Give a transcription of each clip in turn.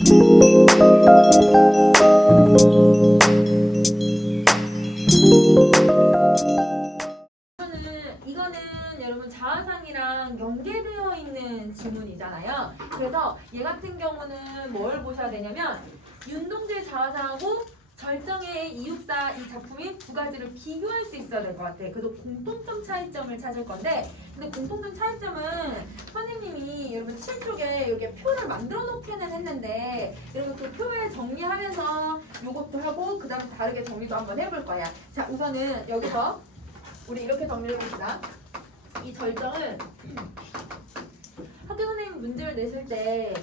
이거는 여러분 자화상이랑 연계되어 있는 지문이잖아요. 그래서 얘 같은 경우는 뭘 보셔야 되냐면 윤동주의 자화상하고 절정의 이육사 이 작품이 두 가지를 비교할 수 있어야 될 것 같아. 그래서 공통점 차이점을 찾을 건데, 근데 공통점 차이점은 선생님이 여러분 7쪽에 이렇게 표를 만들어 놓기는 했는데, 여러분 그 표에 정리하면서 이것도 하고 그 다음에 다르게 정리도 한번 해볼 거야. 자, 우선은 여기서 우리 이렇게 정리해 봅시다. 이 절정은 학교 선생님 문제를 내실 때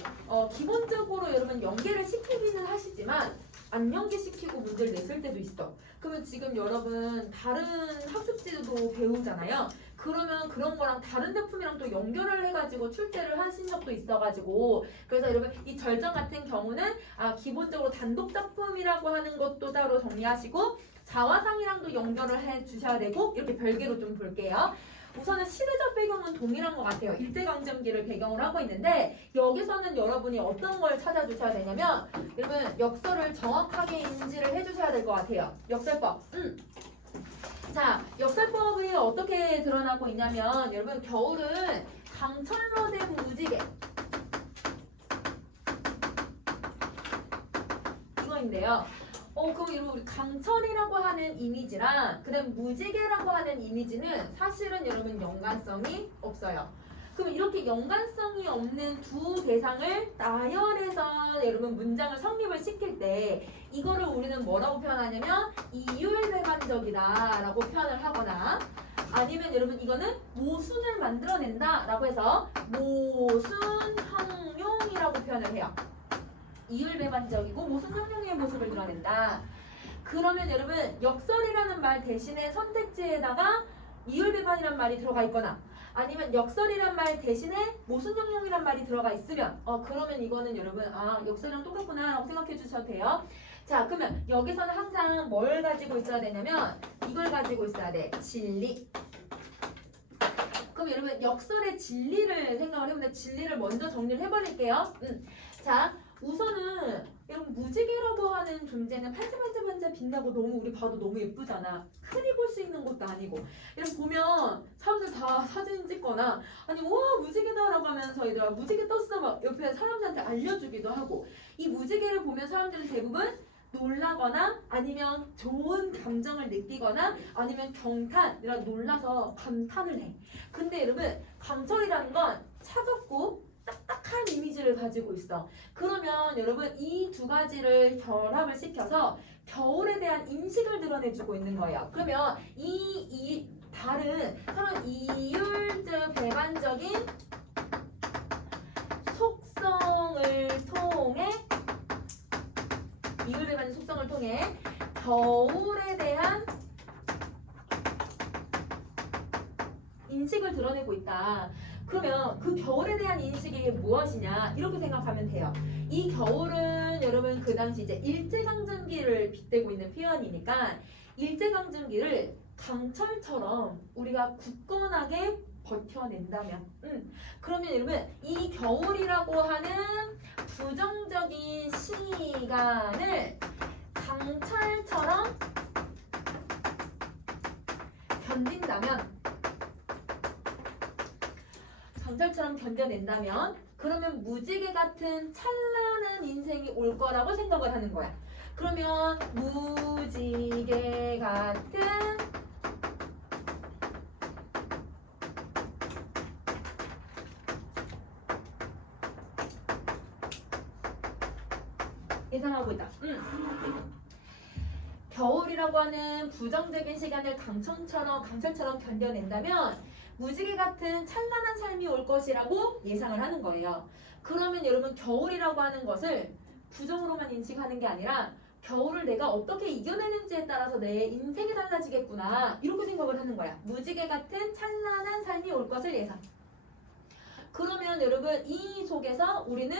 기본적으로 여러분 연계를 시키기는 하시지만 안 연계시키고 문제를 냈을 때도 있어. 그러면 지금 여러분 다른 학습지도 배우잖아요. 그러면 그런 거랑 다른 제품이랑 또 연결을 해가지고 출제를 하신 적도 있어가지고, 그래서 여러분 이 절정 같은 경우는 기본적으로 단독 작품이라고 하는 것도 따로 정리하시고 자화상이랑도 연결을 해 주셔야 되고, 이렇게 별개로 좀 볼게요. 우선은 시대적 배경은 동일한 것 같아요. 일제강점기를 배경으로 하고 있는데, 여기서는 여러분이 어떤 걸 찾아주셔야 되냐면, 여러분 역설을 정확하게 인지를 해주셔야 될 것 같아요. 역설법. 자, 역설법이 어떻게 드러나고 있냐면, 여러분 겨울은 강철로 된 무지개 이거인데요. 그럼 여러분 우리 강철이라고 하는 이미지랑 그다음 무지개라고 하는 이미지는 사실은 여러분 연관성이 없어요. 그럼 이렇게 연관성이 없는 두 대상을 나열해서 여러분 문장을 성립을 시킬 때 이거를 우리는 뭐라고 표현하냐면 이율배반적이다 라고 표현을 하거나, 아니면 여러분 이거는 모순을 만들어낸다 라고 해서 모순형용이라고 표현을 해요. 이율배반적이고 모순형용의 모습을 드러낸다. 그러면 여러분 역설이라는 말 대신에 선택지에다가 이율배반이란 말이 들어가 있거나, 아니면 역설이란 말 대신에 모순형용이란 말이 들어가 있으면 그러면 이거는 여러분 역설이랑 똑같구나 라고 생각해 주셔도 돼요. 자, 그러면 여기서는 항상 뭘 가지고 있어야 되냐면 이걸 가지고 있어야 돼. 진리. 그럼 여러분 역설의 진리를 생각을 해보면 진리를 먼저 정리를 해버릴게요. 자, 우선은 여러분 무지개라고 하는 존재는 반짝반짝반짝 빛나고 너무 우리 봐도 너무 예쁘잖아. 흔히 볼 수 있는 것도 아니고, 여러분 보면 사람들 다 사진 찍거나 아니 우와 무지개다 라고 하면서 얘들아 무지개 떴어 막 옆에 사람들한테 알려주기도 하고, 이 무지개를 보면 사람들은 대부분 놀라거나 아니면 좋은 감정을 느끼거나 아니면 경탄이라 놀라서 감탄을 해. 근데 여러분 강철이라는 건 차갑고 딱딱한 이미지를 가지고 있어. 그러면 여러분 이 두 가지를 결합을 시켜서 겨울에 대한 인식을 드러내주고 있는 거예요. 그러면 이 다른 서로 이율적 배반적인 속성을 통해 이율배반적 속성을 통해 겨울에 대한 인식을 드러내고 있다. 그러면 그 겨울에 대한 인식이 무엇이냐 이렇게 생각하면 돼요. 이 겨울은 여러분 그 당시 이제 일제강점기를 빗대고 있는 표현이니까 일제강점기를 강철처럼 우리가 굳건하게 버텨낸다면 그러면 여러분 이 겨울이라고 하는 부정적인 시간을 강철처럼 견딘다면, 강철처럼 견뎌낸다면 그러면 무지개 같은 찬란한 인생이 올 거라고 생각을 하는 거야. 그러면 무지개 같은 예상하고 있다. 겨울이라고 하는 부정적인 시간을 강철처럼 견뎌낸다면 무지개 같은 찬란한 삶이 올 것이라고 예상을 하는 거예요. 그러면 여러분 겨울이라고 하는 것을 부정으로만 인식하는 게 아니라 겨울을 내가 어떻게 이겨내는지에 따라서 내 인생이 달라지겠구나 이렇게 생각을 하는 거야. 무지개 같은 찬란한 삶이 올 것을 예상. 그러면 여러분 이 속에서 우리는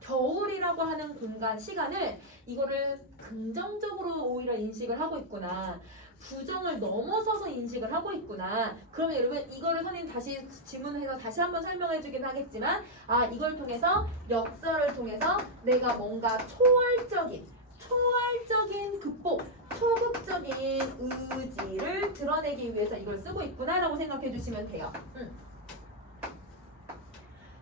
겨울이라고 하는 공간, 시간을 이거를 긍정적으로 오히려 인식을 하고 있구나. 부정을 넘어서서 인식을 하고 있구나. 그러면 여러분 이거를 선생님 다시 지문해서 다시 한번 설명해 주긴 하겠지만 이걸 통해서 역설을 통해서 내가 뭔가 초월적인 극복, 초극적인 의지를 드러내기 위해서 이걸 쓰고 있구나라고 생각해 주시면 돼요.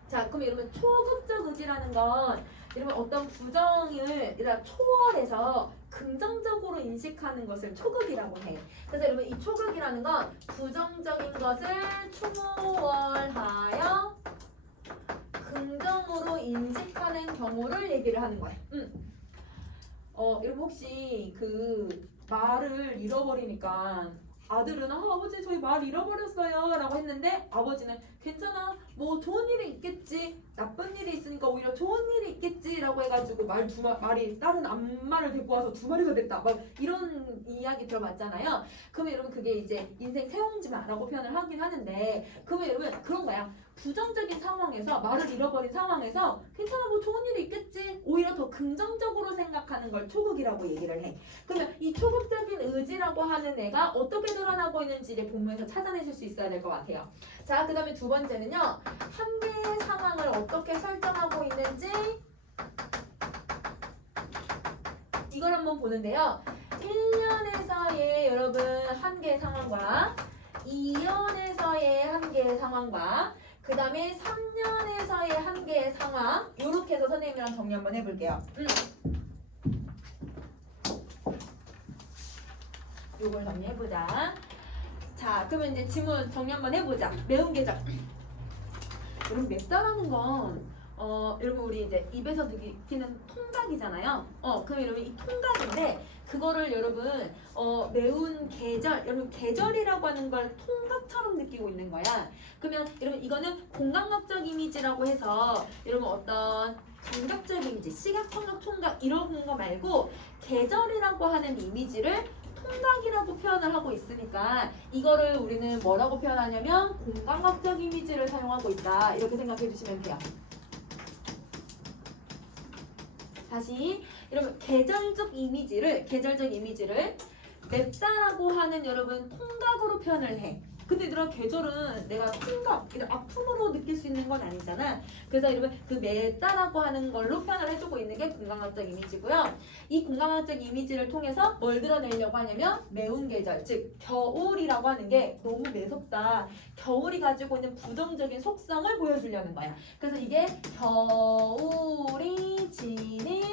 자, 그럼 여러분 초극적 의지라는 건 여러분 어떤 부정을 초월해서 긍정적으로 인식하는 것을 초극이라고 해. 그래서 여러분 이 초극이라는 건 부정적인 것을 초월하여 긍정으로 인식하는 경우를 얘기를 하는 거야. 여러분 혹시 그 말을 잃어버리니까 아들은 아버지 저희 말 잃어버렸어요 라고 했는데 아버지는 괜찮아 뭐 좋은 일이 있겠지 나쁜 일이 있으니까 오히려 좋은 일이 있겠지 라고 해가지고 말이 다른 암말을 데리고 와서 두 마리가 됐다 막 이런 이야기 들어봤잖아요. 그러면 여러분 그게 이제 인생 새옹지마라고 표현을 하긴 하는데 그러면 여러분 그런 거야. 부정적인 상황에서 말을 잃어버린 상황에서 괜찮아 뭐 좋은 일이 있겠지 오히려 더 긍정적으로 생각하는 걸 초극이라고 얘기를 해. 그러면 이 초극적인 의지라고 하는 애가 어떻게 드러나고 있는지 이제 본문에서 찾아내실 수 있어야 될 것 같아요. 자, 그 다음에 두 번째는요. 한 개의 상황을 어떻게 설정하고 있는지 이걸 한번 보는데요. 1년에서의 여러분 한 개의 상황과 2년에서의 한 개의 상황과 그 다음에 3년에서의 한 개의 상황 요렇게 해서 선생님이랑 정리 한번 해볼게요. 요걸 정리해보자. 자, 그러면 이제 지문 정리 한번 해보자. 매운 계절. 여러분 맵다라는 건 여러분 우리 이제 입에서 느끼는 통각이잖아요. 그럼 여러분 이 통각인데 그거를 여러분 매운 계절 여러분 계절이라고 하는 걸 통각처럼 느끼고 있는 거야. 그러면 여러분 이거는 공감각적 이미지라고 해서 여러분 어떤 감각적 이미지 시각, 청각, 촉각 이런 거 말고 계절이라고 하는 이미지를 통각이라고 표현을 하고 있으니까 이거를 우리는 뭐라고 표현하냐면 공감각적 이미지를 사용하고 있다 이렇게 생각해 주시면 돼요. 다시 여러분 계절적 이미지를 맵다라고 하는 여러분 통각으로 표현을 해. 근데 얘들아 계절은 내가 통각, 아픔으로 느낄 수 있는 건 아니잖아. 그래서 여러분 그 맵다라고 하는 걸로 표현을 해주고 있는 게 공감각적 이미지고요. 이 공감각적 이미지를 통해서 뭘 드러내려고 하냐면 매운 계절, 즉 겨울이라고 하는 게 너무 매섭다. 겨울이 가지고 있는 부정적인 속성을 보여주려는 거야. 그래서 이게 겨울이 지닌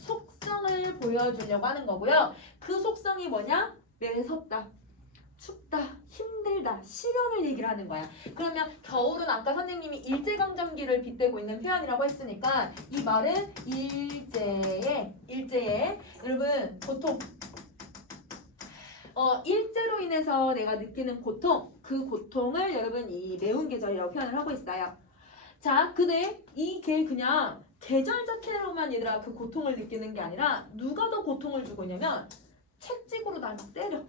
속성을 보여주려고 하는 거고요. 그 속성이 뭐냐? 매섭다. 춥다, 힘들다, 시련을 얘기를 하는 거야. 그러면 겨울은 아까 선생님이 일제강점기를 빗대고 있는 표현이라고 했으니까 이 말은 일제에 여러분 고통 일제로 인해서 내가 느끼는 고통 그 고통을 여러분 이 매운 계절이라고 표현을 하고 있어요. 자, 근데 이게 그냥 계절 자체로만 얘들아 그 고통을 느끼는 게 아니라 누가 더 고통을 주고 있냐면 채찍으로 날 때려.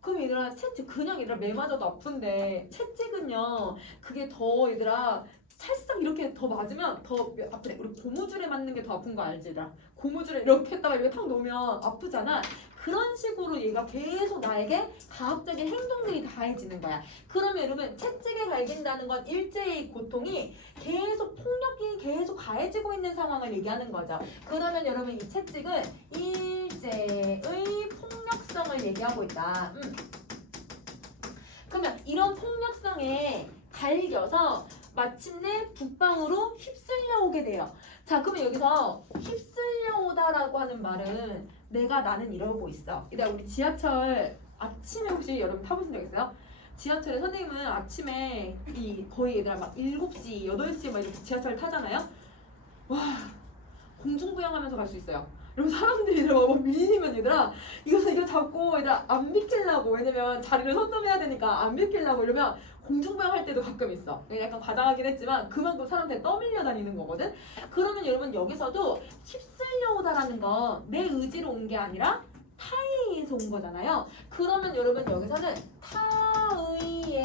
그럼 얘들아 채찍 그냥 얘들아 매 맞아도 아픈데 채찍은요 그게 더 얘들아 찰싹 이렇게 더 맞으면 더 아프네. 우리 고무줄에 맞는 게 더 아픈 거 알지 얘들아? 고무줄에 이렇게 했다가 이렇게 탁 놓으면 아프잖아. 그런 식으로 얘가 계속 나에게 가학적인 행동들이 가해지는 거야. 그러면 여러분 채찍에 갈긴다는 건 일제의 고통이 계속 폭력이 계속 가해지고 있는 상황을 얘기하는 거죠. 그러면 여러분 이 채찍은 일제의 폭력성을 얘기하고 있다. 그러면 이런 폭력성에 갈겨서 마침내 북방으로 휩쓸려 오게 돼요. 자, 그러면 여기서 휩쓸려 오다라고 하는 말은 나는 이러고 있어. 일단 우리 지하철 아침에 혹시 여러분 타보신 적 있어요? 지하철에 선생님은 아침에 거의 얘들아 막 7시, 8시에 막 이렇게 지하철 타잖아요? 와, 공중부양하면서 갈 수 있어요. 여러분 사람들이 막 밀리면 얘들아 이거 잡고 얘들아 안 비키려고 왜냐면 자리를 선점해야 되니까 안 비키려고 이러면 공중부양 할 때도 가끔 있어. 약간 과장하긴 했지만 그만큼 사람들이 떠밀려 다니는 거거든. 그러면 여러분 여기서도 휩쓸려 오다라는 건 내 의지로 온 게 아니라 타에 의해서 온 거잖아요. 그러면 여러분 여기서는 타의에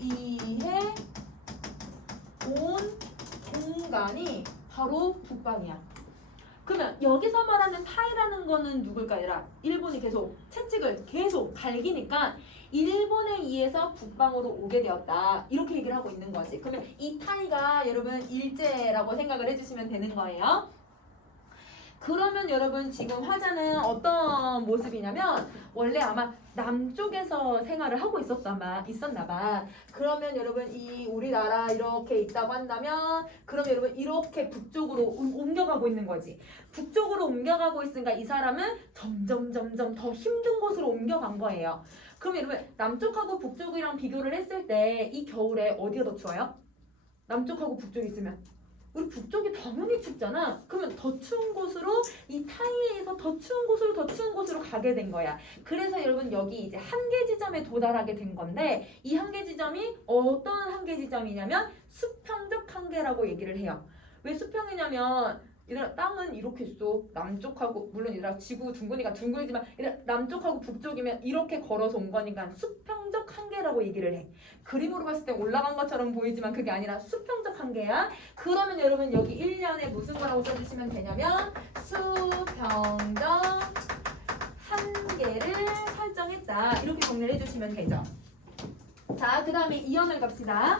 의해 온 공간이 바로 북방이야. 그러면 여기서 말하는 타이라는 거는 누굴까 아니라 일본이 계속 채찍을 계속 갈기니까 일본에 의해서 북방으로 오게 되었다. 이렇게 얘기를 하고 있는 거지. 그러면 이 타이가 여러분 일제라고 생각을 해주시면 되는 거예요. 그러면 여러분 지금 화자는 어떤 모습이냐면 원래 아마 남쪽에서 생활을 하고 있었나 봐. 그러면 여러분 이 우리나라 이렇게 있다고 한다면 그럼 여러분 이렇게 북쪽으로 옮겨가고 있는 거지. 북쪽으로 옮겨가고 있으니까 이 사람은 점점 더 힘든 곳으로 옮겨간 거예요. 그럼 여러분 남쪽하고 북쪽이랑 비교를 했을 때 이 겨울에 어디가 더 추워요? 남쪽하고 북쪽이 있으면 우리 북쪽이 당연히 춥잖아. 그러면 더 추운 곳으로 이 타이에서 더 추운 곳으로 가게 된 거야. 그래서 여러분 여기 이제 한계 지점에 도달하게 된 건데 이 한계 지점이 어떤 한계 지점이냐면 수평적 한계라고 얘기를 해요. 왜 수평이냐면 얘들아 땅은 이렇게 있어. 남쪽하고 물론 얘들아 지구 둥근이가 둥근이지만 얘들아 남쪽하고 북쪽이면 이렇게 걸어서 온 거니까 수평적 한계라고 얘기를 해. 그림으로 봤을 때 올라간 것처럼 보이지만 그게 아니라 수평적 한계야. 그러면 여러분 여기 1년에 무슨 거라고 써주시면 되냐면 수평적 한계를 설정했다. 이렇게 정리를 해주시면 되죠. 자, 그 다음에 2연을 갑시다.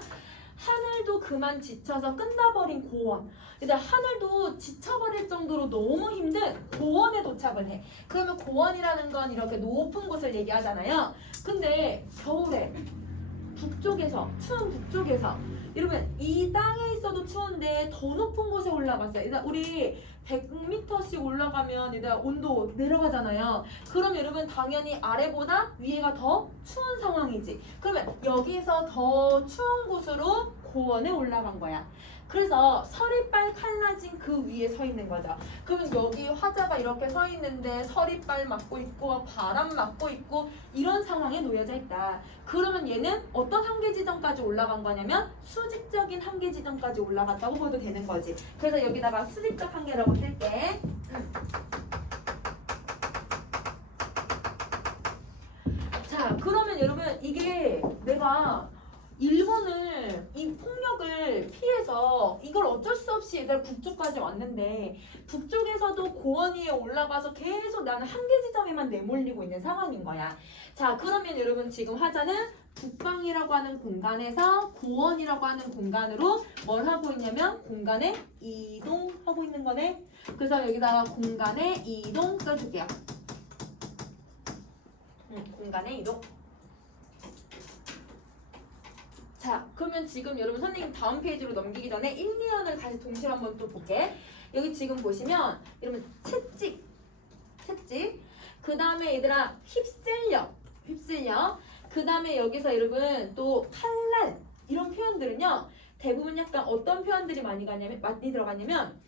하늘도 그만 지쳐서 끝나버린 고원. 근데 하늘도 지쳐버릴 정도로 너무 힘든 고원에 도착을 해. 그러면 고원이라는 건 이렇게 높은 곳을 얘기하잖아요. 근데 겨울에 북쪽에서 추운 북쪽에서 여러분 이 땅에 있어도 추운데 더 높은 곳에 올라갔어요. 일단 우리 100m씩 올라가면 일단 온도 내려가잖아요. 그럼 여러분 당연히 아래보다 위에가 더 추운 상황이지. 그러면 여기서 더 추운 곳으로 고원에 올라간 거야. 그래서 서리빨 칼라진 그 위에 서 있는 거죠. 그러면 여기 화자가 이렇게 서 있는데 서리빨 맞고 있고 바람 맞고 있고 이런 상황에 놓여져 있다. 그러면 얘는 어떤 한계 지점까지 올라간 거냐면 수직적인 한계 지점까지 올라갔다고 봐도 되는 거지. 그래서 여기다가 수직적 한계라고 쓸게. 자, 그러면 여러분 이게 내가 일본을 이 폭력을 피해서 이걸 어쩔 수 없이 얘들 북쪽까지 왔는데 북쪽에서도 고원 위에 올라가서 계속 나는 한계 지점에만 내몰리고 있는 상황인 거야. 자, 그러면 여러분 지금 화자는 북방이라고 하는 공간에서 고원이라고 하는 공간으로 뭘 하고 있냐면 공간에 이동하고 있는 거네. 그래서 여기다가 공간에 이동 써줄게요. 공간에 이동. 자, 그러면 지금 여러분 선생님 다음 페이지로 넘기기 전에 1, 2연을 다시 동시에 한번 또 볼게. 여기 지금 보시면 여러분 채찍 그 다음에 얘들아 휩쓸려 그 다음에 여기서 여러분 또 칼날 이런 표현들은요 대부분 약간 어떤 표현들이 많이 들어가냐면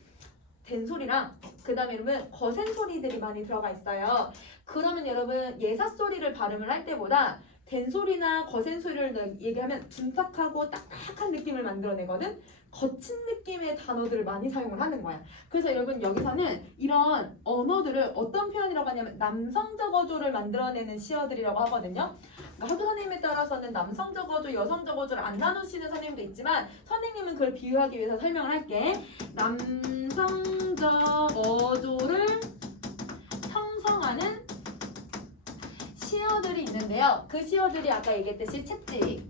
된소리랑 그 다음에 여러분 거센 소리들이 많이 들어가 있어요. 그러면 여러분 예사 소리를 발음을 할 때보다 된소리나 거센 소리를 얘기하면 둔탁하고 딱딱한 느낌을 만들어내거든. 거친 느낌의 단어들을 많이 사용을 하는 거야. 그래서 여러분 여기서는 이런 언어들을 어떤 표현이라고 하냐면 남성적 어조를 만들어내는 시어들이라고 하거든요. 그러니까 학교 선생님에 따라서는 남성적 어조, 여성적 어조를 안 나누시는 선생님도 있지만 선생님은 그걸 비유하기 위해서 설명을 할게. 남성적 어조를 형성하는 시어들이 있는데요. 그 시어들이 아까 얘기했듯이 채찍,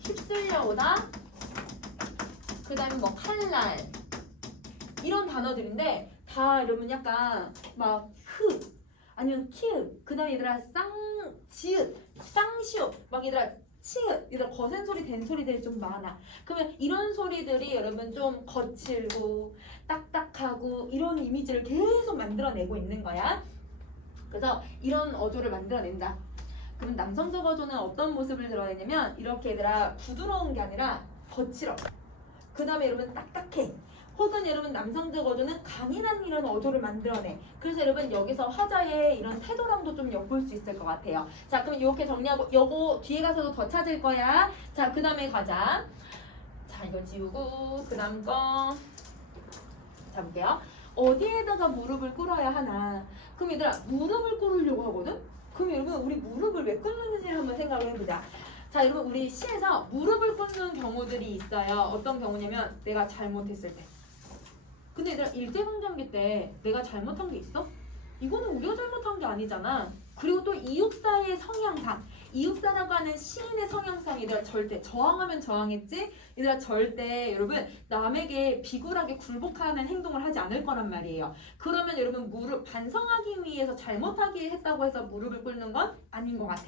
휩쓸려오다, 그 다음에 뭐 칼날 이런 단어들인데 다 여러분 약간 막 아니면 키읔, 그 다음에 얘들아 지읒, 쌍시옷, 막 얘들아 치읒, 얘들아 거센 소리, 된 소리들이 좀 많아. 그러면 이런 소리들이 여러분 좀 거칠고 딱딱하고 이런 이미지를 계속 만들어내고 있는 거야. 그래서 이런 어조를 만들어낸다. 그럼 남성적 어조는 어떤 모습을 드러내냐면 이렇게 얘들아 부드러운 게 아니라 거칠어. 그 다음에 여러분 딱딱해. 혹은 여러분 남성적 어조는 강인한 이런 어조를 만들어내. 그래서 여러분 여기서 화자의 이런 태도랑도 좀 엿볼 수 있을 것 같아요. 자, 그럼 이렇게 정리하고 요거 뒤에 가서도 더 찾을 거야. 자, 그 다음에 가자. 자, 이거 지우고 그 다음 거 잡을게요. 어디에다가 무릎을 꿇어야 하나. 그럼 얘들아 무릎을 꿇으려고 하거든? 그럼 여러분 우리 무릎을 왜 꿇는지를 한번 생각을 해보자. 자, 여러분 우리 시에서 무릎을 꿇는 경우들이 있어요. 어떤 경우냐면 내가 잘못했을 때. 근데 근데 얘들아 일제강점기 때 내가 잘못한 게 있어? 이거는 우리가 잘못한 게 아니잖아. 그리고 또 이육사의 성향상, 이육사라고 하는 시인의 성향상 얘들아 절대 저항하면 저항했지? 얘들아 절대 여러분 남에게 비굴하게 굴복하는 행동을 하지 않을 거란 말이에요. 그러면 여러분 무릎 반성하기 위해서 잘못하기 했다고 해서 무릎을 꿇는 건 아닌 것 같아.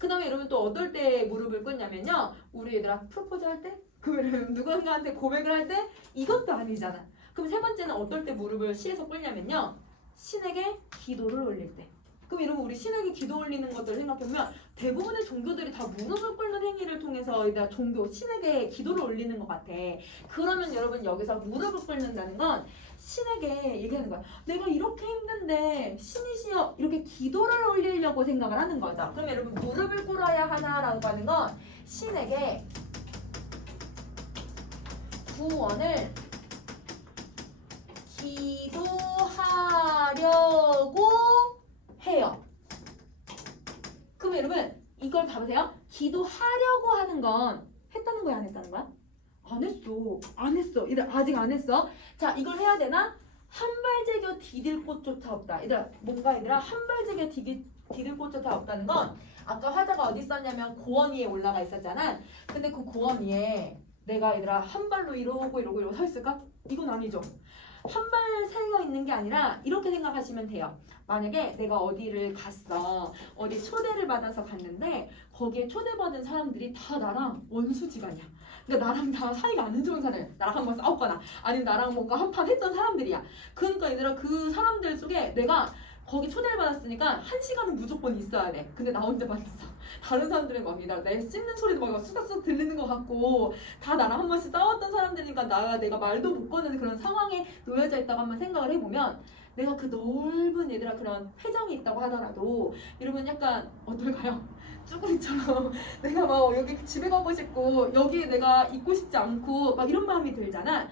그 다음에 여러분 또 어떨 때 무릎을 꿇냐면요. 우리 얘들아 프로포즈 할 때? 그러면 누군가한테 고백을 할 때? 이것도 아니잖아. 그럼 세 번째는 어떨 때 무릎을 시에서 꿇냐면요. 신에게 기도를 올릴 때. 그럼 여러분 우리 신에게 기도 올리는 것들을 생각해보면 대부분의 종교들이 다 무릎을 꿇는 행위를 통해서 종교, 신에게 기도를 올리는 것 같아. 그러면 여러분 여기서 무릎을 꿇는다는 건 신에게 얘기하는 거야. 내가 이렇게 힘든데 신이시여 이렇게 기도를 올리려고 생각을 하는 거죠. 그럼 여러분 무릎을 꿇어야 하나라고 하는 건 신에게 구원을 기도하려고 해요. 그럼 여러분 이걸 봐보세요. 기도하려고 하는 건 했다는 거야 안 했다는 거야? 안 했어. 안 했어. 얘들 아직 안 했어. 자 이걸 해야 되나? 한 발 제겨 디딜 곳조차 없다. 얘들아 뭔가 얘들아 한 발 제겨 디딜 곳조차 없다는 건 아까 화자가 어디 있었냐면 고원 위에 올라가 있었잖아. 근데 그 고원 위에 내가 얘들아 한 발로 이러고 서 있을까? 이건 아니죠. 한 발 사이가 있는 게 아니라 이렇게 생각하시면 돼요. 만약에 내가 어디를 갔어. 어디 초대를 받아서 갔는데 거기에 초대받은 사람들이 다 나랑 원수지간이야. 그러니까 나랑 다 사이가 안 좋은 사람, 나랑 한번 싸웠거나 아니면 나랑 뭔가 한판 했던 사람들이야. 그러니까 얘들아 그 사람들 속에 내가 거기 초대를 받았으니까 1시간은 무조건 있어야 돼. 근데 나 혼자만 있어. 다른 사람들은 막이다 내 씹는 소리도 막 수닥수닥 들리는 것 같고 다 나랑 한 번씩 싸웠던 사람들이니까 내가 말도 못 거는 그런 상황에 놓여져 있다고 한번 생각을 해보면 내가 그 넓은 얘들아 그런 회장이 있다고 하더라도 여러분 약간 어떨까요? 쭈구리처럼 내가 막 여기 집에 가고 싶고 여기에 내가 있고 싶지 않고 막 이런 마음이 들잖아.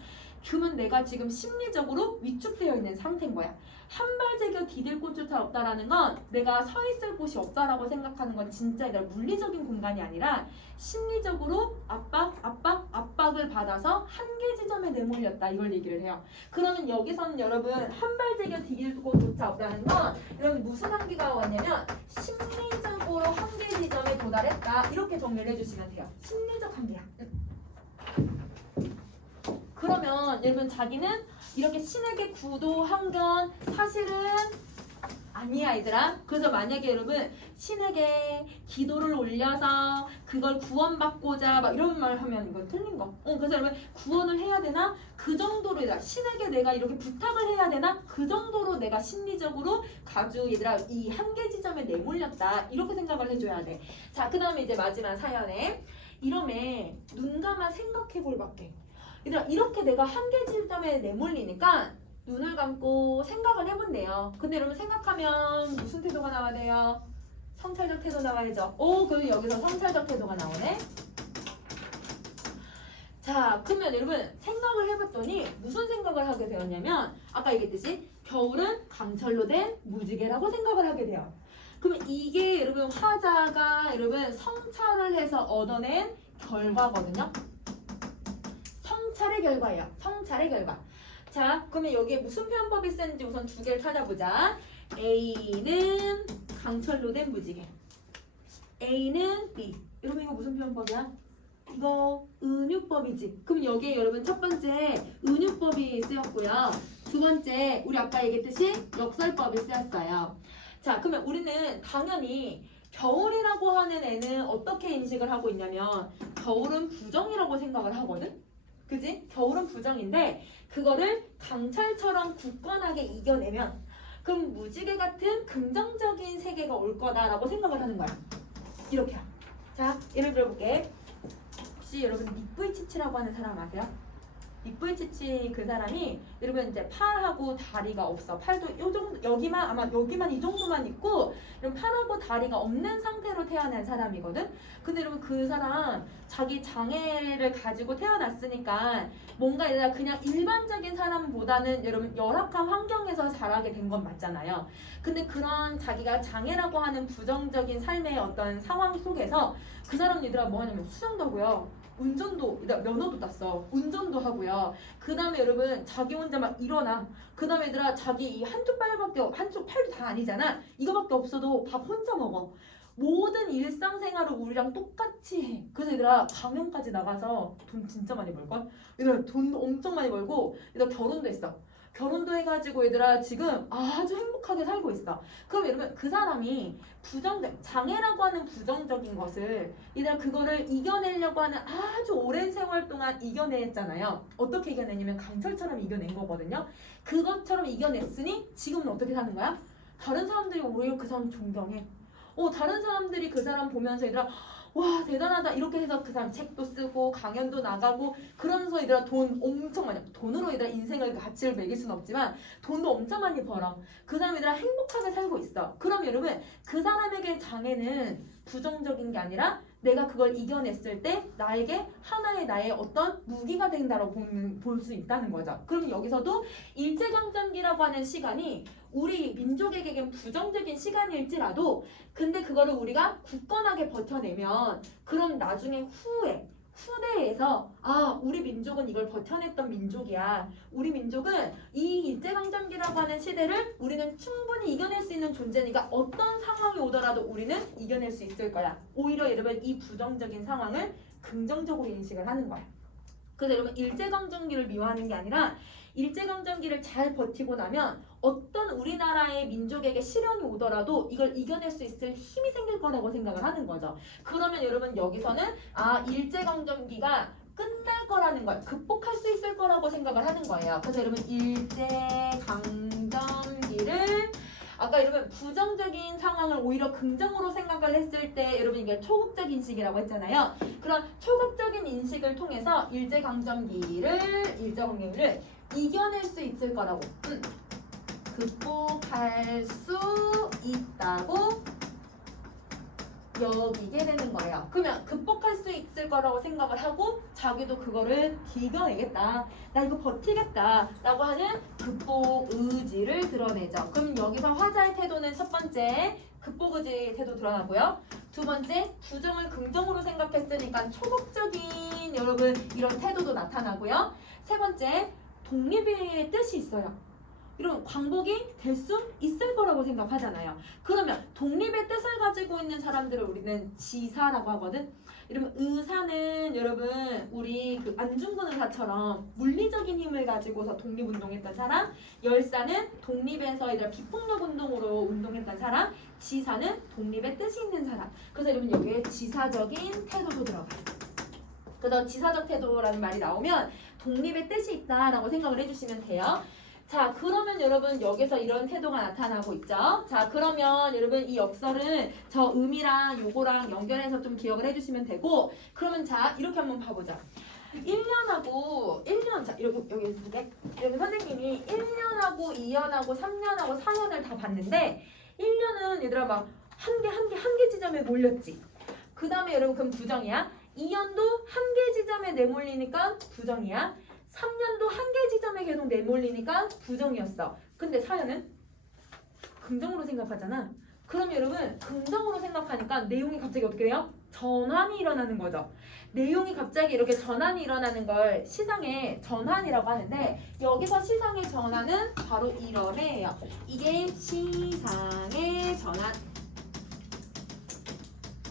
그러면 내가 지금 심리적으로 위축되어 있는 상태인 거야. 한 발 제겨 디딜 곳조차 없다라는 건 내가 서 있을 곳이 없다라고 생각하는 건 진짜 내가 물리적인 공간이 아니라 심리적으로 압박을 받아서 한계 지점에 내몰렸다 이걸 얘기를 해요. 그러면 여기서는 여러분 한 발 제겨 디딜 곳조차 없다는 건 여러분 무슨 한계가 왔냐면 심리적으로 한계 지점에 도달했다 이렇게 정리를 해주시면 돼요. 심리적 한계야. 그러면 여러분 자기는 이렇게 신에게 구도한 건 사실은 아니야 얘들아. 그래서 만약에 여러분 신에게 기도를 올려서 그걸 구원받고자 막 이런 말 하면 이건 틀린 거. 그래서 여러분 구원을 해야 되나? 그 정도로 얘들아 신에게 내가 이렇게 부탁을 해야 되나? 그 정도로 내가 심리적으로 가주 얘들아 이 한계 지점에 내몰렸다 이렇게 생각을 해줘야 돼. 자 그 다음에 이제 마지막 사연에 이러면 눈 감아 생각해 볼 밖에. 얘들아 이렇게 내가 한계 지점에 내몰리니까 눈을 감고 생각을 해본대요. 근데 여러분 생각하면 무슨 태도가 나와야 돼요? 성찰적 태도 나와야죠. 그럼 여기서 성찰적 태도가 나오네. 자 그러면 여러분 생각을 해봤더니 무슨 생각을 하게 되었냐면 아까 얘기했듯이 겨울은 강철로 된 무지개라고 생각을 하게 돼요. 그러면 이게 여러분 화자가 여러분 성찰을 해서 얻어낸 결과거든요. 성찰의 결과예요. 성찰의 결과. 자, 그러면 여기에 무슨 표현법이 쓰는지 우선 두 개를 찾아보자. A는 강철로 된 무지개. A는 B. 여러분 이거 무슨 표현법이야? 이거 은유법이지. 그럼 여기에 여러분 첫 번째 은유법이 쓰였고요. 두 번째 우리 아까 얘기했듯이 역설법이 쓰였어요. 자, 그러면 우리는 당연히 겨울이라고 하는 애는 어떻게 인식을 하고 있냐면 겨울은 부정이라고 생각을 하거든? 그지? 겨울은 부정인데 그거를 강철처럼 굳건하게 이겨내면 그럼 무지개 같은 긍정적인 세계가 올 거다라고 생각을 하는 거야. 이렇게요. 자, 예를 들어볼게. 혹시 여러분 니프이치치라고 하는 사람 아세요? 니프이치치 그 사람이 여러분 이제 팔하고 다리가 없어. 팔도 요 정도 여기만 아마 여기만 이 정도만 있고 여러분 팔하고 다리가 없는 상태로 태어난 사람이거든. 근데 여러분 그 사람 자기 장애를 가지고 태어났으니까 뭔가 얘들아 그냥 일반적인 사람보다는 여러분 열악한 환경에서 자라게 된 건 맞잖아요. 근데 그런 자기가 장애라고 하는 부정적인 삶의 어떤 상황 속에서 그 사람 얘들아 뭐 하냐면 수영도 하고요. 운전도, 면허도 땄어. 운전도 하고요. 그 다음에 여러분 자기 혼자 막 일어나. 그 다음에 얘들아 자기 이 한쪽 팔밖에 한쪽 팔도 다 아니잖아. 이거밖에 없어도 밥 혼자 먹어. 모든 일상생활을 우리랑 똑같이 해. 그래서 얘들아 강연까지 나가서 돈 진짜 많이 벌걸? 얘들아 돈 엄청 많이 벌고 얘들아 결혼도 했어. 결혼도 해가지고 얘들아 지금 아주 행복하게 살고 있어. 그럼 여러분 그 사람이 장애라고 하는 부정적인 것을 얘들아 그거를 이겨내려고 하는 아주 오랜 세월 동안 이겨냈잖아요. 어떻게 이겨내냐면 강철처럼 이겨낸 거거든요. 그것처럼 이겨냈으니 지금은 어떻게 사는 거야? 다른 사람들이 오히려 그 사람 존경해. 다른 사람들이 그 사람 보면서 얘들아 와 대단하다 이렇게 해서 그 사람 책도 쓰고 강연도 나가고 그러면서 얘들아 돈 엄청 많이 돈으로 얘들아 인생을 가치를 매길 수는 없지만 돈도 엄청 많이 벌어. 그 사람 얘들아 행복하게 살고 있어. 그럼 여러분 그 사람에게 장애는 부정적인 게 아니라 내가 그걸 이겨냈을 때 나에게 하나의 나의 어떤 무기가 된다고 볼 수 있다는 거죠. 그럼 여기서도 일제강점기라고 하는 시간이 우리 민족에게는 부정적인 시간일지라도 근데 그거를 우리가 굳건하게 버텨내면 그럼 나중에 후대에서 우리 민족은 이걸 버텨냈던 민족이야. 우리 민족은 이 일제강점기라고 하는 시대를 우리는 충분히 이겨낼 수 있는 존재니까 어떤 상황이 오더라도 우리는 이겨낼 수 있을 거야. 오히려 여러분 이 부정적인 상황을 긍정적으로 인식을 하는 거야. 그래서 여러분 일제강점기를 미워하는 게 아니라 일제강점기를 잘 버티고 나면 어떤 우리나라의 민족에게 시련이 오더라도 이걸 이겨낼 수 있을 힘이 생길 거라고 생각을 하는 거죠. 그러면 여러분 여기서는 일제강점기가 끝날 거라는 걸 극복할 수 있을 거라고 생각을 하는 거예요. 그래서 여러분 일제강점기를 아까 여러분 부정적인 상황을 오히려 긍정으로 생각을 했을 때 여러분 이게 초급적 인식이라고 했잖아요. 그런 초급적인 인식을 통해서 일제강점기를 이겨낼 수 있을 거라고 극복할 수 있다고 여기게 되는 거예요. 그러면 극복할 수 있을 거라고 생각을 하고 자기도 그거를 이겨내겠다. 나 이거 버티겠다 라고 하는 극복 의지를 드러내죠. 그럼 여기서 화자의 태도는 첫 번째 극복 의지 태도 드러나고요. 두 번째 부정을 긍정으로 생각했으니까 초급적인 여러분 이런 태도도 나타나고요. 세 번째 독립의 뜻이 있어요. 이런 광복이 될 수 있을 거라고 생각하잖아요. 그러면 독립의 뜻을 가지고 있는 사람들을 우리는 지사라고 하거든. 여러분 의사는 여러분 우리 그 안중근 의사처럼 물리적인 힘을 가지고서 독립운동했던 사람, 열사는 독립에서 얘들아 비폭력 운동으로 운동했던 사람, 지사는 독립의 뜻이 있는 사람. 그래서 여러분 여기에 지사적인 태도도 들어가요. 그래서 지사적 태도라는 말이 나오면 독립의 뜻이 있다라고 생각을 해주시면 돼요. 자 그러면 여러분 여기서 이런 태도가 나타나고 있죠. 자 그러면 여러분 이 역설은 저 음이랑 요거랑 연결해서 좀 기억을 해주시면 되고 그러면 자 이렇게 한번 봐보자. 1년 자 여기 있을게. 여기 선생님이 1년하고 2년하고 3년하고 4년을 다 봤는데 1년은 얘들아 막 한 개 지점에 몰렸지. 그 다음에 여러분 그럼 부정이야. 2년도 한 개 지점에 내몰리니까 부정이야. 3년도 한 개 지점에 계속 내몰리니까 부정이었어. 근데 4년은 긍정으로 생각하잖아. 그럼 여러분 긍정으로 생각하니까 내용이 갑자기 어떻게 돼요? 전환이 일어나는 거죠. 내용이 갑자기 이렇게 전환이 일어나는 걸 시상의 전환이라고 하는데 여기서 시상의 전환은 바로 이런 애예요. 이게 시상의 전환.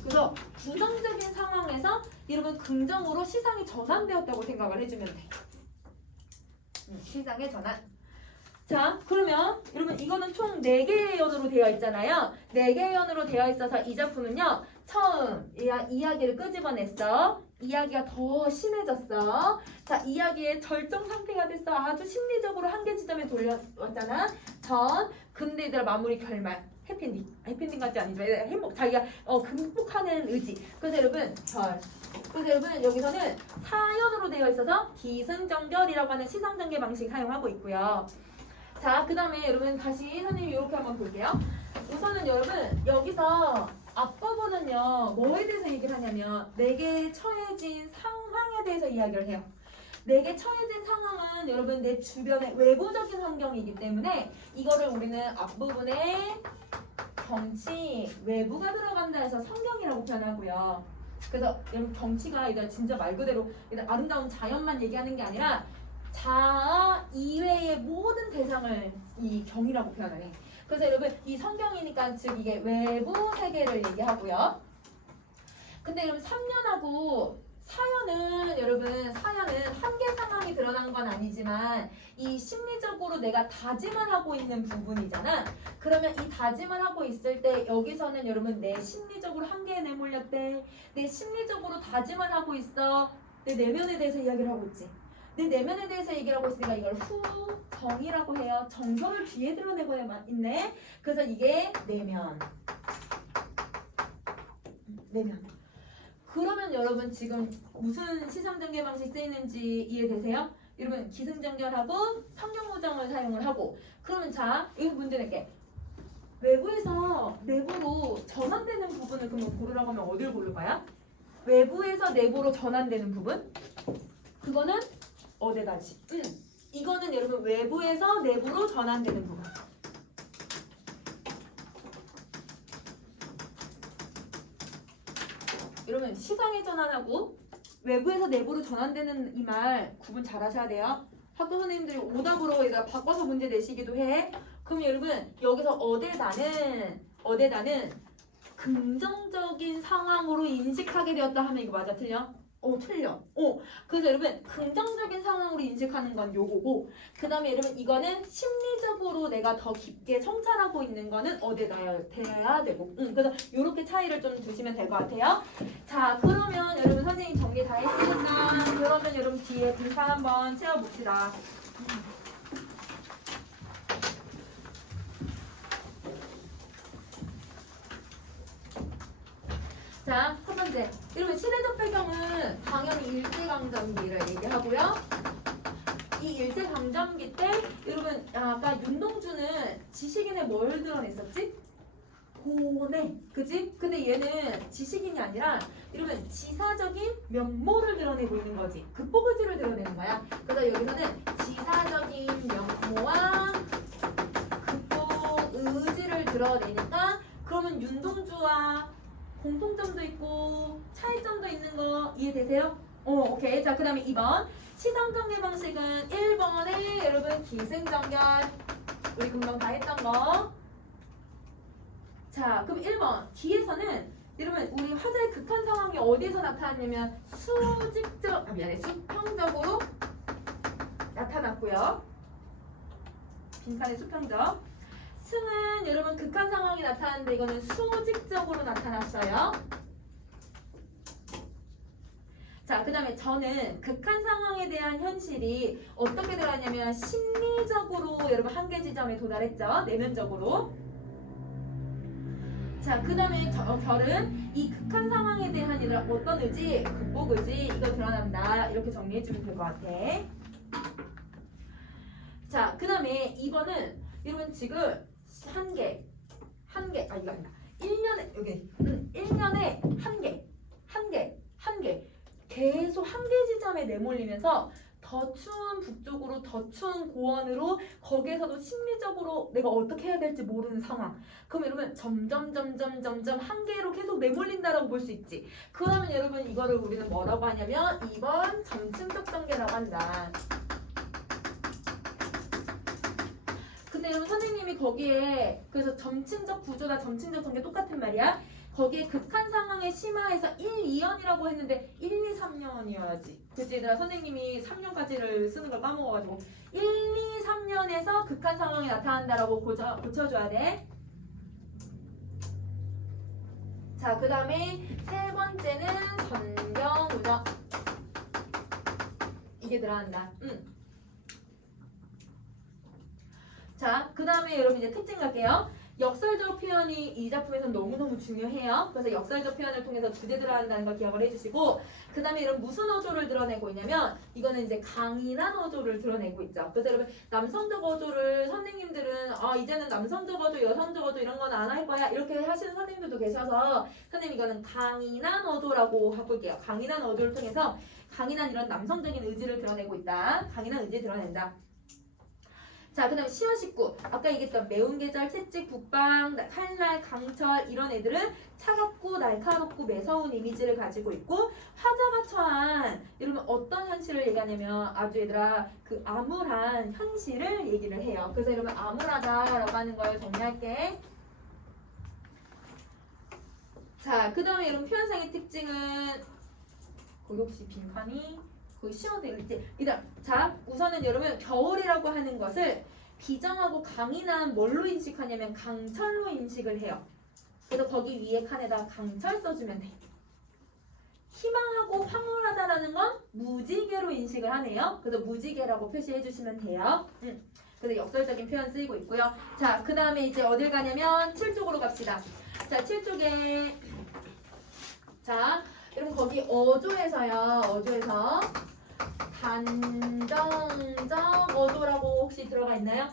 그래서 부정적인 상황에서 여러분 긍정으로 시상이 전환되었다고 생각을 해주면 돼. 시상의 전환. 자 그러면 여러분 이거는 총 4개의 연으로 되어 있잖아요. 4개의 연으로 되어 있어서 이 작품은요. 처음 이야기를 끄집어냈어. 이야기가 더 심해졌어. 자 이야기의 절정 상태가 됐어. 아주 심리적으로 한 개 지점에 돌려왔잖아. 근데 얘들아 마무리 결말 해피엔딩 같지 아니죠. 행복 자기가 극복하는 의지. 그래서 여러분 그래서 여러분 여기서는 사연으로 되어 있어서 기승전결이라고 하는 시상전개 방식 사용하고 있고요. 자 그 다음에 여러분 다시 선생님이 이렇게 한번 볼게요. 우선은 여러분 여기서 앞부분은요 뭐에 대해서 얘기를 하냐면 내게 처해진 상황에 대해서 이야기를 해요. 내게 처해진 상황은 여러분 내 주변의 외부적인 환경이기 때문에 이거를 우리는 앞부분에 정치 외부가 들어간다 해서 성경이라고 표현하고요. 그래서 여러분 경치가 이제 진짜 말 그대로 아름다운 자연만 얘기하는 게 아니라 자아 이외의 모든 대상을 이 경이라고 표현하네. 그래서 여러분 이 성경이니까 즉 이게 외부 세계를 얘기하고요. 근데 여러분 3년하고 사연은 여러분 사연은 한계 상황이 드러난 건 아니지만 이 심리적으로 내가 다짐을 하고 있는 부분이잖아. 그러면 이 다짐을 하고 있을 때 여기서는 여러분 내 심리적으로 한계에 내몰렸대. 내 심리적으로 다짐을 하고 있어. 내 내면에 대해서 이야기를 하고 있지. 내 내면에 대해서 얘기를 하고 있으니까 이걸 후정이라고 해요. 정서를 뒤에 드러내고 있네. 그래서 이게 내면. 내면. 그러면 여러분 지금 무슨 시상전개 방식 쓰이는지 이해되세요? 여러분 기승전결하고 성경무정을 사용을 하고 그러면 자 이거 문제 낼게. 외부에서 내부로 전환되는 부분을 그러면 고르라고 하면 어딜 고를까요? 외부에서 내부로 전환되는 부분? 그거는 어디다지? 이거는 여러분 외부에서 내부로 전환되는 부분. 여러분 시상의 전환하고 외부에서 내부로 전환되는 이 말 구분 잘 하셔야 돼요. 학교 선생님들이 오답으로 바꿔서 문제 내시기도 해. 그럼 여러분 여기서 어데다는 긍정적인 상황으로 인식하게 되었다 하면 이거 맞아 틀려? 틀려. 그래서 여러분 긍정적인 상황으로 인식하는 건 요거고 그 다음에 여러분 이거는 심리적으로 내가 더 깊게 성찰하고 있는 거는 어디다 돼야 되고 그래서 요렇게 차이를 좀 두시면 될 것 같아요. 자 그러면 여러분 선생님 정리 다 했으니까 그러면 여러분 뒤에 빙판 한번 채워봅시다. 자, 첫 번째. 여러분, 시대적 배경은 당연히 일제강점기를 얘기하고요. 이 일제강점기 때, 여러분, 아까 윤동주는 지식인에 뭘 드러냈었지? 고뇌. 그지? 근데 얘는 지식인이 아니라, 여러분, 지사적인 면모를 드러내고 있는 거지. 극복의지를 드러내는 거야. 그래서 여기서는 지사적인 면모와 극복의지를 드러내니까, 그러면 윤동주와 공통점도 있고 차이점도 있는 거 이해되세요? 오케이. 자, 그 다음에 2번 시상정리 방식은 1번에 여러분 기승전결 우리 금방 다 했던 거. 자, 그럼 1번 뒤에서는 여러분 우리 화자의 극한 상황이 어디에서 나타났냐면 수평적으로 나타났고요. 빈칸의 수평적. 승은 여러분 극한 상황이 나타났는데 이거는 수직적으로 나타났어요. 자, 그 다음에 저는 극한 상황에 대한 현실이 어떻게 들어가냐면 심리적으로 여러분 한계 지점에 도달했죠. 내면적으로. 자, 그 다음에 결은 이 극한 상황에 대한 어떤 의지, 극복 의지 이거 드러난다. 이렇게 정리해주면 될 것 같아. 자, 그 다음에 2번은 여러분 지금 한계 이거 아니다. 1년에 여기 1년에 한계 계속 한계 지점에 내몰리면서 더 추운 북쪽으로 더 추운 고원으로 거기에서도 심리적으로 내가 어떻게 해야 될지 모르는 상황. 그럼 여러분 점점 한계로 계속 내몰린다라고 볼 수 있지. 그러면 여러분 이거를 우리는 뭐라고 하냐면 2번 점층적 전개라고 한다. 근데 여러분 선생님이 거기에 그래서 점층적 구조나 점층적 전개 똑같은 말이야. 거기에 극한 상황에 심화해서 1, 2년이라고 했는데 1, 2, 3년이어야지. 그치? 얘들아 선생님이 3년까지를 쓰는 걸 까먹어가지고 1, 2, 3년에서 극한 상황이 나타난다라고 고쳐줘야 돼. 자, 그 다음에 세 번째는 선경우정. 이게 들어간다. 자, 그 다음에 여러분 이제 특징 갈게요. 역설적 표현이 이 작품에서 너무너무 중요해요. 그래서 역설적 표현을 통해서 주제 들어간다는 걸 기억을 해주시고 그 다음에 이런 무슨 어조를 드러내고 있냐면 이거는 이제 강인한 어조를 드러내고 있죠. 그래서 여러분 남성적 어조를 선생님들은 이제는 남성적 어조, 여성적 어조 이런 건 안 할 거야 이렇게 하시는 선생님들도 계셔서 선생님 이거는 강인한 어조라고 바꿀게요. 강인한 어조를 통해서 강인한 이런 남성적인 의지를 드러내고 있다. 강인한 의지 드러낸다. 자, 그 다음에 10월 19. 아까 얘기했던 매운 계절, 채찍, 북방, 칼날, 강철 이런 애들은 차갑고 날카롭고 매서운 이미지를 가지고 있고 화자가 처한 여러분 어떤 현실을 얘기하냐면 아주 얘들아 그 암울한 현실을 얘기를 해요. 그래서 여러분 암울하다라고 하는 걸 정리할게. 자, 그 다음에 여러분 표현상의 특징은 거기 혹시 빈칸이 거기 씌워져 있지? 일단 자 우선은 여러분 겨울이라고 하는 것을 비정하고 강인한 뭘로 인식하냐면 강철로 인식을 해요. 그래서 거기 위에 칸에다 강철 써주면 돼. 희망하고 황홀하다라는 건 무지개로 인식을 하네요. 그래서 무지개라고 표시해 주시면 돼요. 그래서 역설적인 표현 쓰이고 있고요. 자, 그 다음에 이제 어딜 가냐면 7쪽으로 갑시다. 자, 7쪽에 자, 여러분 거기 어조에서요. 어조에서 단정적 어조라고 혹시 들어가 있나요?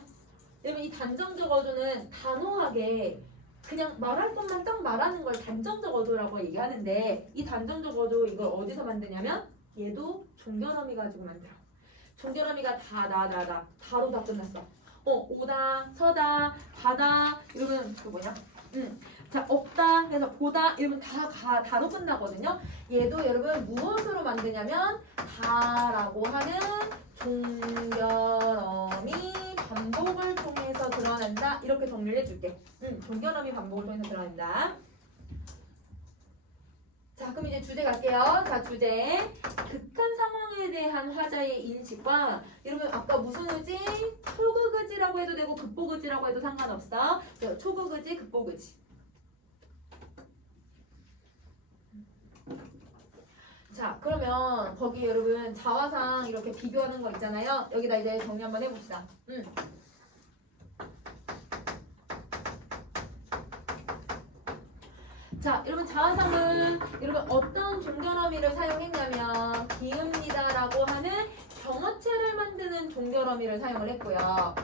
여러분 이 단정적 어조는 단호하게 그냥 말할 것만 딱 말하는 걸 단정적 어조라고 얘기하는데 이 단정적 어조 이걸 어디서 만드냐면 얘도 종결어미 가지고 만들어. 종결어미가 다로 다 끝났어. 오다, 서다, 가다 이러면 그 뭐냐? 자, 없다 해서 보다 이러면 다로 끝나거든요. 얘도 여러분 무엇으로 만드냐면 다라고 하는 종결어미 반복을 통해서 드러난다. 이렇게 정리를 해줄게. 종결어미 반복을 통해서 드러난다. 자, 그럼 이제 주제 갈게요. 자, 주제. 극한 상황에 대한 화자의 인식과 여러분 아까 무슨 의지? 초극의지라고 해도 되고 극복의지라고 해도 상관없어. 초극의지, 극복의지. 자, 그러면 거기 여러분 자화상 이렇게 비교하는 거 있잖아요. 여기다 이제 정리 한번 해봅시다. 자, 여러분 자화상은 여러분 어떤 종결어미를 사용했냐면 기읍니다라고 하는 경어체를 만드는 종결어미를 사용을 했고요.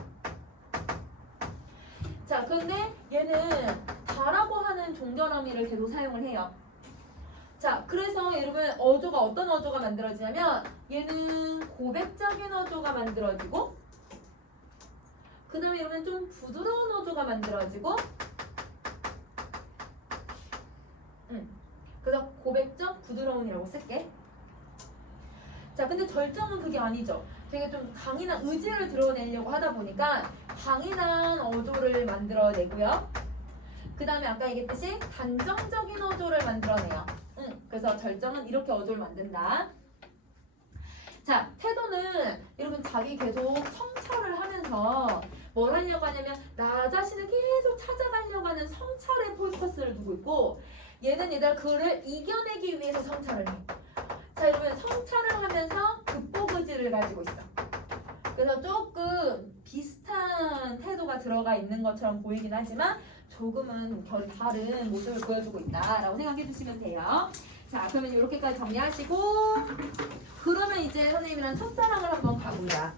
자, 근데 얘는 다라고 하는 종결어미를 계속 사용을 해요. 자, 그래서 여러분 어조가 어떤 어조가 만들어지냐면 얘는 고백적인 어조가 만들어지고 그 다음에 여러분 좀 부드러운 어조가 만들어지고 그래서 고백적 부드러운이라고 쓸게. 자, 근데 절정은 그게 아니죠. 되게 좀 강인한 의지를 드러내려고 하다 보니까 강인한 어조를 만들어내고요. 그 다음에 아까 얘기했듯이 단정적인 어조를 만들어내요. 그래서 절정은 이렇게 어조를 만든다. 자, 태도는 여러분 자기 계속 성찰을 하면서 뭘 하려고 하냐면 나 자신을 계속 찾아가려고 하는 성찰에 포커스를 두고 있고 얘는 얘들 그를 이겨내기 위해서 성찰을 해. 자, 여러분 성찰을 하면서 극복 의지를 가지고 있어. 그래서 조금 비슷한 태도가 들어가 있는 것처럼 보이긴 하지만 조금은 결이 다른 모습을 보여주고 있다라고 생각해 주시면 돼요. 자, 그러면 이렇게까지 정리하시고 그러면 이제 선생님이랑 첫사랑을 한번 가보자.